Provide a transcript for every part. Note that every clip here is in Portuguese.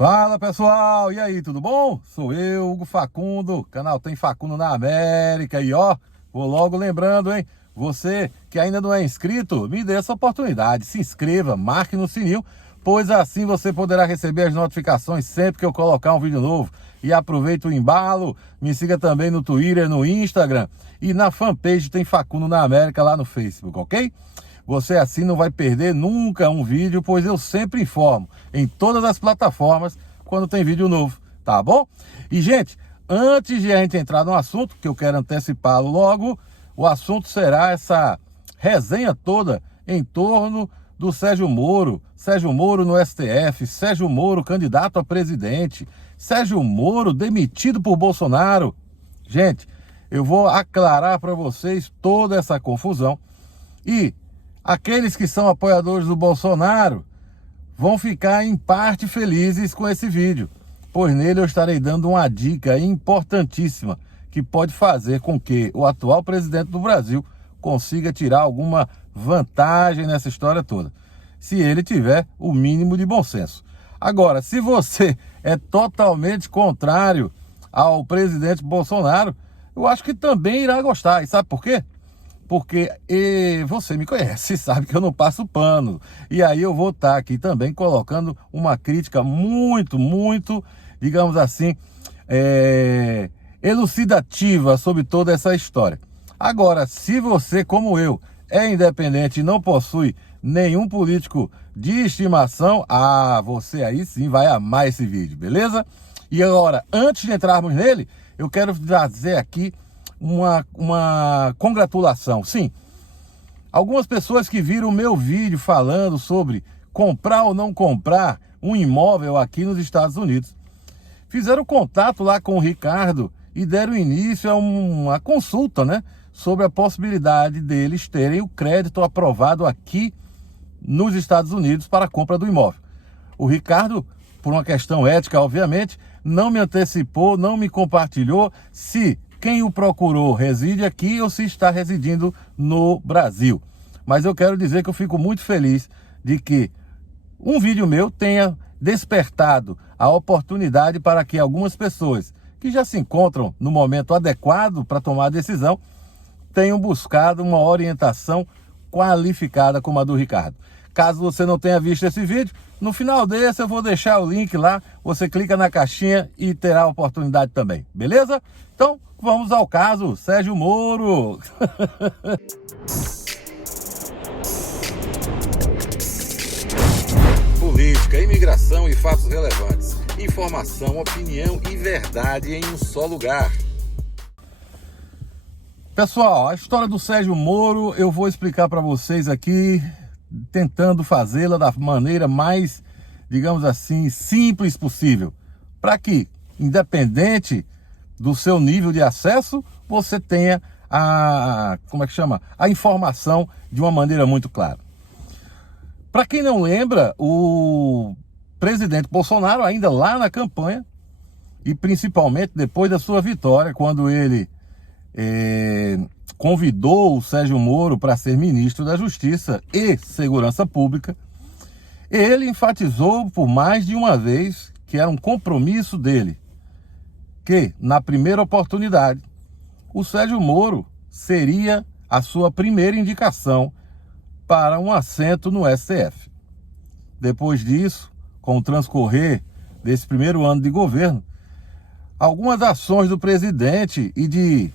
Fala pessoal, e aí, tudo bom? Sou eu, Hugo Facundo, canal Tem Facundo na América. E ó, vou logo lembrando, hein? Você que ainda não é inscrito, me dê essa oportunidade, se inscreva, marque no sininho, pois assim você poderá receber as notificações sempre que eu colocar um vídeo novo. E aproveita o embalo, me siga também no Twitter, no Instagram e na fanpage Tem Facundo na América lá no Facebook, ok? Você assim não vai perder nunca um vídeo, pois eu sempre informo em todas as plataformas quando tem vídeo novo, tá bom? E, gente, antes de a gente entrar no assunto, que eu quero antecipá-lo logo, o assunto será essa resenha toda em torno do Sérgio Moro no STF, Sérgio Moro candidato a presidente, Sérgio Moro demitido por Bolsonaro. Gente, eu vou aclarar para vocês toda essa confusão e aqueles que são apoiadores do Bolsonaro vão ficar em parte felizes com esse vídeo, pois nele eu estarei dando uma dica importantíssima que pode fazer com que o atual presidente do Brasil consiga tirar alguma vantagem nessa história toda, se ele tiver o mínimo de bom senso. Agora, se você é totalmente contrário ao presidente Bolsonaro, eu acho que também irá gostar. E sabe por quê? Porque você me conhece, sabe que eu não passo pano. E aí eu vou estar aqui também colocando uma crítica muito, digamos assim, elucidativa sobre toda essa história. Agora, se você, como eu, é independente e não possui nenhum político de estimação, você aí sim vai amar esse vídeo, beleza? E agora, antes de entrarmos nele, eu quero trazer aqui uma congratulação. Sim, algumas pessoas que viram o meu vídeo falando sobre comprar ou não comprar um imóvel aqui nos Estados Unidos, fizeram contato lá com o Ricardo e deram início a uma consulta, né, sobre a possibilidade deles terem o crédito aprovado aqui nos Estados Unidos para a compra do imóvel. O Ricardo, por uma questão ética, obviamente, não me antecipou, não me compartilhou se quem o procurou reside aqui ou se está residindo no Brasil. Mas eu quero dizer que eu fico muito feliz de que um vídeo meu tenha despertado a oportunidade para que algumas pessoas que já se encontram no momento adequado para tomar a decisão tenham buscado uma orientação qualificada como a do Ricardo. Caso você não tenha visto esse vídeo, no final desse eu vou deixar o link lá, você clica na caixinha e terá a oportunidade também, beleza? Então, vamos ao caso, Sérgio Moro. Política, imigração e fatos relevantes. Informação, opinião e verdade em um só lugar. Pessoal, a história do Sérgio Moro eu vou explicar para vocês aqui, tentando fazê-la da maneira mais, digamos assim, simples possível, para que, independente do seu nível de acesso, você tenha a informação de uma maneira muito clara. Para quem não lembra, o presidente Bolsonaro, ainda lá na campanha, e principalmente depois da sua vitória, quando ele convidou o Sérgio Moro para ser ministro da Justiça e Segurança Pública, ele enfatizou por mais de uma vez que era um compromisso dele, que, na primeira oportunidade, o Sérgio Moro seria a sua primeira indicação para um assento no STF. Depois disso, com o transcorrer desse primeiro ano de governo, algumas ações do presidente e de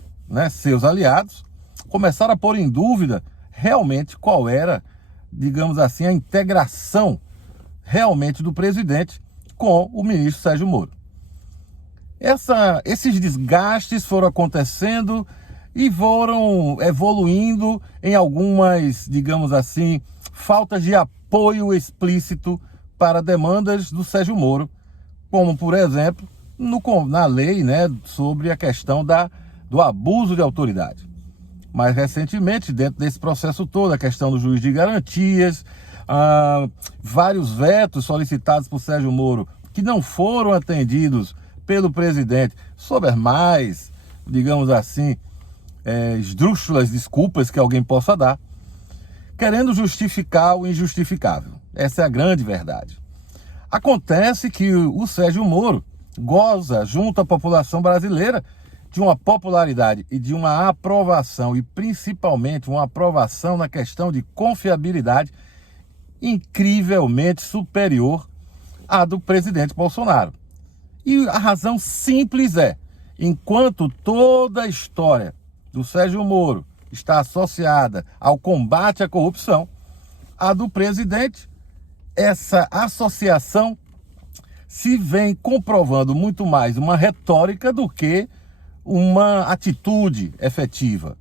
seus aliados começaram a pôr em dúvida realmente qual era, digamos assim, a integração realmente do presidente com o ministro Sérgio Moro. Esses desgastes foram acontecendo e foram evoluindo em algumas, digamos assim, faltas de apoio explícito para demandas do Sérgio Moro, como, por exemplo, na lei, sobre a questão do abuso de autoridade. Mais recentemente, dentro desse processo todo, a questão do juiz de garantias, vários vetos solicitados por Sérgio Moro que não foram atendidos pelo presidente, sob as mais, digamos assim, esdrúxulas desculpas que alguém possa dar, querendo justificar o injustificável. Essa é a grande verdade. Acontece que o Sérgio Moro goza, junto à população brasileira, de uma popularidade e de uma aprovação, e principalmente uma aprovação na questão de confiabilidade incrivelmente superior à do presidente Bolsonaro. E a razão simples é, enquanto toda a história do Sérgio Moro está associada ao combate à corrupção, a do presidente, essa associação se vem comprovando muito mais uma retórica do que uma atitude efetiva.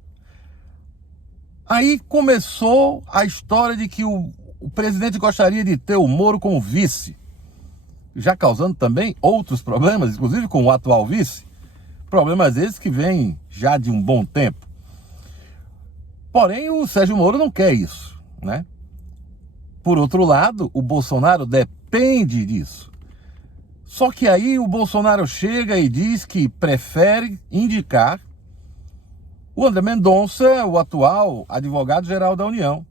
Aí começou a história de que o presidente gostaria de ter o Moro como vice, já causando também outros problemas, inclusive com o atual vice, problemas esses que vêm já de um bom tempo. Porém, o Sérgio Moro não quer isso, né? Por outro lado, o Bolsonaro depende disso. Só que aí o Bolsonaro chega e diz que prefere indicar o André Mendonça, o atual advogado-geral da União,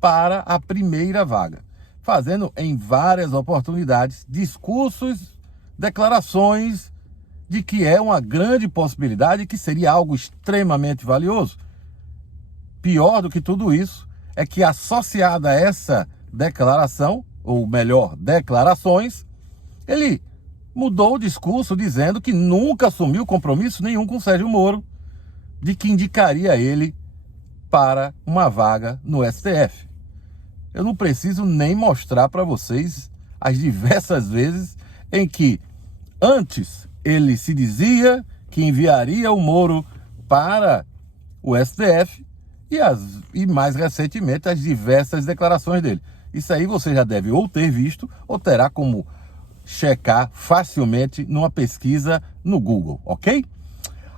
para a primeira vaga, fazendo em várias oportunidades discursos, declarações de que é uma grande possibilidade, que seria algo extremamente valioso. Pior do que tudo isso é que, associada a essa declaração, ou melhor, declarações, ele mudou o discurso dizendo que nunca assumiu compromisso nenhum com Sérgio Moro, de que indicaria ele para uma vaga no STF. Eu não preciso nem mostrar para vocês as diversas vezes em que antes ele se dizia que enviaria o Moro para o STF e mais recentemente as diversas declarações dele. Isso aí você já deve ou ter visto ou terá como checar facilmente numa pesquisa no Google, ok?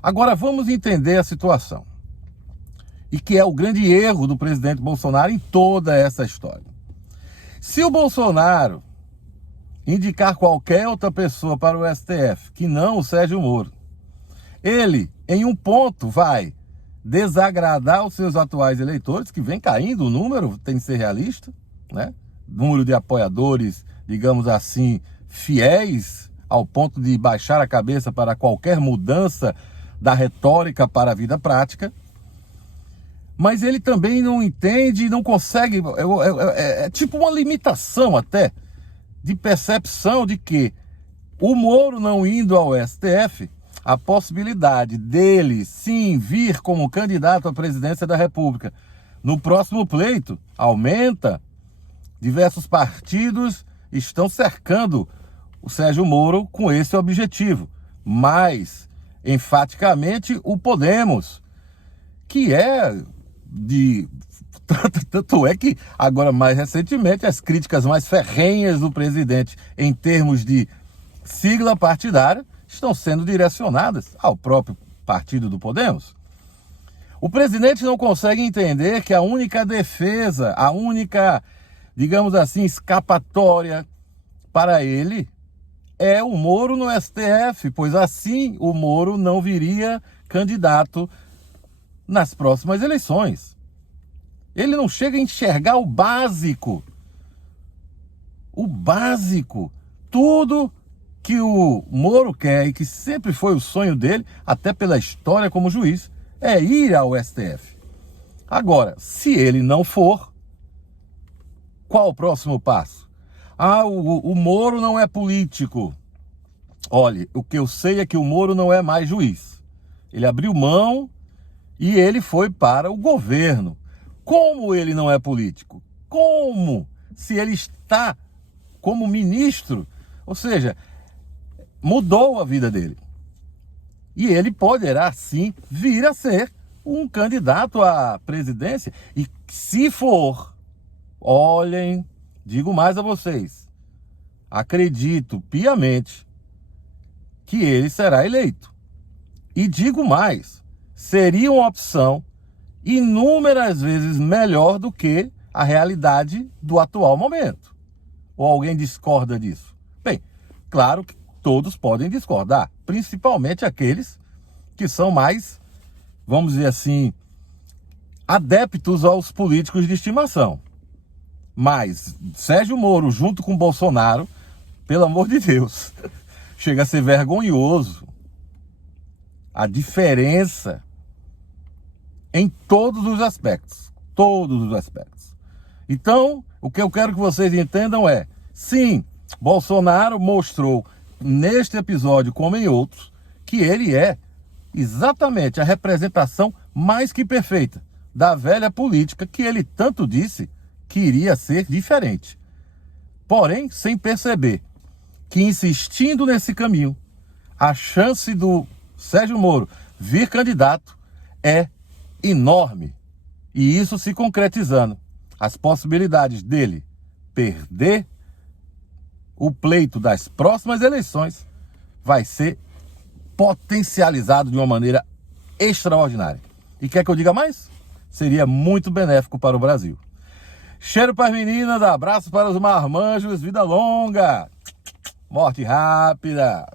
Agora vamos entender a situação. E que é o grande erro do presidente Bolsonaro em toda essa história. Se o Bolsonaro indicar qualquer outra pessoa para o STF, que não o Sérgio Moro, ele, em um ponto, vai desagradar os seus atuais eleitores, que vem caindo o número, tem que ser realista, né? Número de apoiadores, digamos assim, fiéis, ao ponto de baixar a cabeça para qualquer mudança da retórica para a vida prática. Mas ele também não entende, não consegue, é tipo uma limitação até, de percepção de que o Moro não indo ao STF, a possibilidade dele sim vir como candidato à presidência da República no próximo pleito aumenta. Diversos partidos estão cercando o Sérgio Moro com esse objetivo, mas enfaticamente o Podemos, que é de... Tanto é que agora mais recentemente as críticas mais ferrenhas do presidente em termos de sigla partidária estão sendo direcionadas ao próprio partido do Podemos. O presidente não consegue entender que a única defesa, a única, digamos assim, escapatória para ele é o Moro no STF, pois assim o Moro não viria candidato nas próximas eleições. Ele não chega a enxergar o básico. O básico. Tudo que o Moro quer e que sempre foi o sonho dele, até pela história como juiz, é ir ao STF. Agora, se ele não for, qual o próximo passo? O Moro não é político. Olha, o que eu sei é que o Moro não é mais juiz. Ele abriu mão e ele foi para o governo. Como ele não é político? Como? Se ele está como ministro, ou seja, mudou a vida dele. E ele poderá, sim, vir a ser um candidato à presidência. E se for, olhem, digo mais a vocês, acredito piamente que ele será eleito. E digo mais, seria uma opção inúmeras vezes melhor do que a realidade do atual momento. Ou alguém discorda disso? Bem, claro que todos podem discordar, principalmente aqueles que são mais, vamos dizer assim, adeptos aos políticos de estimação. Mas Sérgio Moro, junto com Bolsonaro, pelo amor de Deus, chega a ser vergonhoso a diferença em todos os aspectos. Todos os aspectos. Então, o que eu quero que vocês entendam é, sim, Bolsonaro mostrou neste episódio, como em outros, que ele é exatamente a representação mais que perfeita da velha política que ele tanto disse que iria ser diferente. Porém, sem perceber que insistindo nesse caminho, a chance do Sérgio Moro vir candidato é enorme. E isso se concretizando, as possibilidades dele perder o pleito das próximas eleições vai ser potencializado de uma maneira extraordinária. E quer que eu diga mais? Seria muito benéfico para o Brasil. Cheiro para as meninas, abraço para os marmanjos, vida longa, morte rápida.